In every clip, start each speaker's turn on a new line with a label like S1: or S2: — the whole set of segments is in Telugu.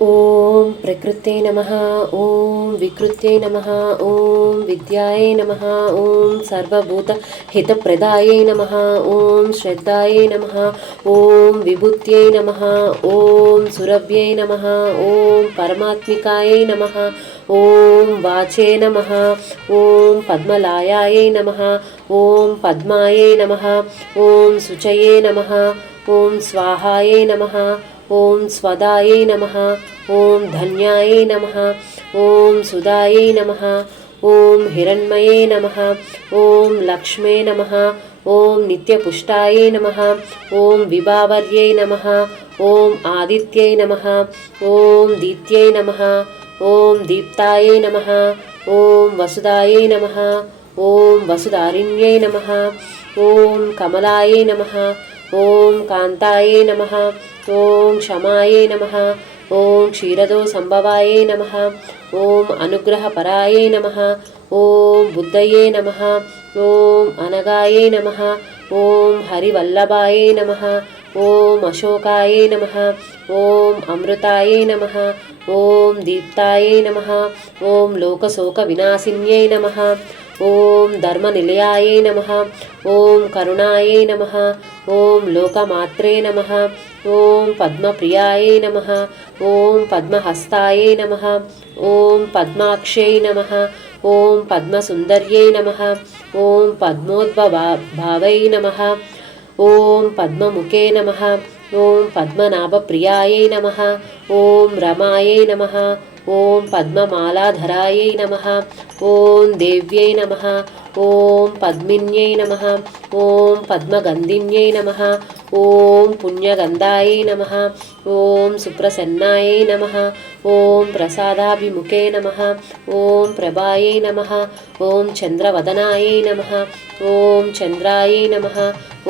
S1: ఓం ప్రకృతే నమ ఓం వికృత్యై నమ ఓం విద్యాయ నమ ఓం సర్వభూత హితప్రదాయే నమ ఓం శ్రద్ధాయే నమ ఓం విభూత్యై నమ ఓం సురభ్యై నమ ఓం పరమాత్మికాయే నమ ఓం వాచే నమ ఓం పద్మలాయాయే నమ ఓం పద్మాయే నమ ఓం శుచయే నమ ఓం స్వాహాయే నమ ఓం స్వదాయే నమ ఓం ధన్యాయే నమ ఓం సుదాయే నమ ఓం హిరణ్మయే నమ ఓం లక్ష్మే నమ ఓం నిత్యపుష్టాయే నమ ఓం విభావర్యై నమ ఓం ఆదిత్యై నమ ఓం దీత్యై నమ ఓం దీప్తాయే నమ ఓం వసుదాయే నమ ఓం వసుదారిణ్యై నమ ఓం కమలాయే నమ ఓం కాంతాయే నమ ఓం క్షమాయే నమ ఓం క్షీరదో సంభవాయే నమ ఓం అనుగ్రహపరాయే నమ ఓం బుద్ధయే నమ ఓం అనగాయే నమ ఓం హరివల్లభాయే నమ ఓం అశోకాయే నమ ఓం అమృతాయే నమ ఓం దీప్తాయే నమ ఓం లోకశోక వినాశిన్యై నమ ఓం ధర్మనిలయాయే నమ ఓం కరుణాయే నమ ఓం లోకమాత్రే నమ ఓం పద్మప్రియాయ నమ ఓం పద్మహస్తాయ నమ ఓం పద్మాక్షై నమ ఓం పద్మసుందర్యై నమ ఓం పద్మోద్భవా భావై నమ ఓం పద్మముఖే నమ ఓం పద్మనాభప్రియాయ నమ ఓం రమాయ నమ ఓం పద్మమాలాధరాయ నమ ఓం దేవ్యై నమ ఓం పద్మిన్యై నమ ఓం పద్మగంధిన్యై నమ ఓం పుణ్యగంధాయై నమ ఓం సుప్రసన్నాయై నమ ఓం ప్రసాదాభిముఖే నమ ఓం ప్రభాయై నమ ఓం చంద్రవదనాయై నమ ఓం చంద్రాయై నమ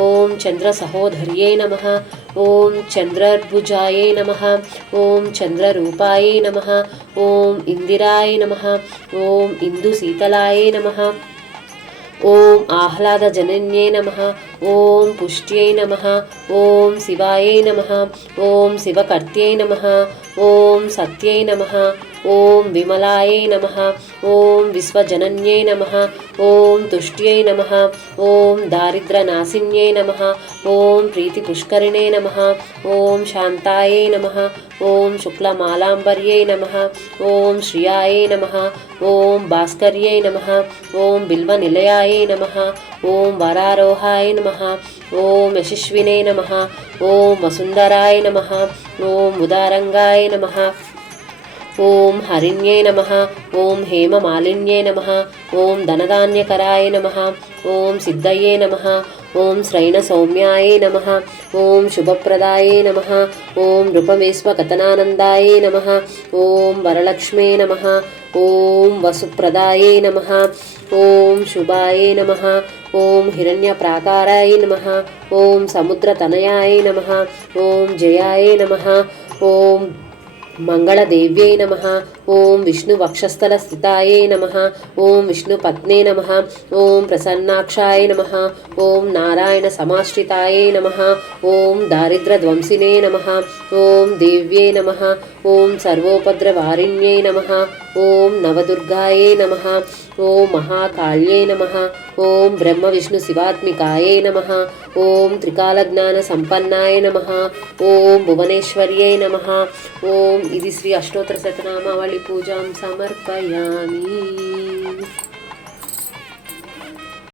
S1: ఓం చంద్రసహోదర్యై నమ ఓం చంద్రర్భుజాయై నమ ఓం చంద్రరూపాయై నమ ఓం ఇందిరాయ నమ ఓం ఇందుశీతలాయై నమ ఓం ఆహ్లాద జనన్యే నమ ఓం పుష్ట్యై నమ ఓం శివాయై నమ ఓం శివకర్త్యై నమ ఓం సత్యై నమ ఓం విమలాయై నమ ఓం విశ్వజనన్యై నమ ఓం తుష్ట్యై నమ ఓం దారిద్రనాశిన్యై నమ ఓం ప్రీతిపుష్కరిణే నమ ఓం శాంతాయై నమ ఓం శుక్లమాలాంబర్యై నమ ఓం శ్రియాయై నమ ఓం భాస్కర్యై నమ ఓం బిల్వనిలయాయై నమ ఓం వరారోహాయ నమ ఓం యశస్వినే నమ ఓం వసుంధరాయ నమ ఓం ఉదారంగాయ నమ ఓం హరిణ్యే నమ ఓం హేమ మాలిన్యే నమ ఓం ధనధాన్యకరాయ నమ ఓం సిద్ధయే నమ ఓం శ్రైణ సౌమ్యాయ నమ ఓం శుభప్రదాయే నమ ఓం నృపమేశ్వ కథనానందాయే నమ ఓం వరలక్ష్మే నమ ఓం వసుప్రదాయే నమ ఓం శుభాయే నమ ఓం హిరణ్యప్రాకారాయ నమ ఓం సముద్రతనయాయ నమ ఓం జయాయ నమ ఓం மங்களதேவியை நம ఓం విష్ణు వక్షస్థల స్థితాయే నమ ఓం విష్ణు పత్నే నమ ఓం ప్రసన్నాక్షాయ నమ ఓం నారాయణ సమాశ్రితాయే నమ ఓం దారిద్రధ్వంసినే నమ ఓం దేవ్యే నమ ఓం సర్వోపద్రవారిణ్యై నమ ఓం నవదుర్గాయే నమ ఓం మహాకాళ్యే నమ ఓం బ్రహ్మ విష్ణు శివాత్మికాయే నమ ఓం త్రికాలజ్ఞాన సంపన్నాయ నమ ఓం భువనేశ్వర్యై నమ ఓం ఇది శ్రీ అష్టోత్తర శతనామావళి पूजां समर्पयामि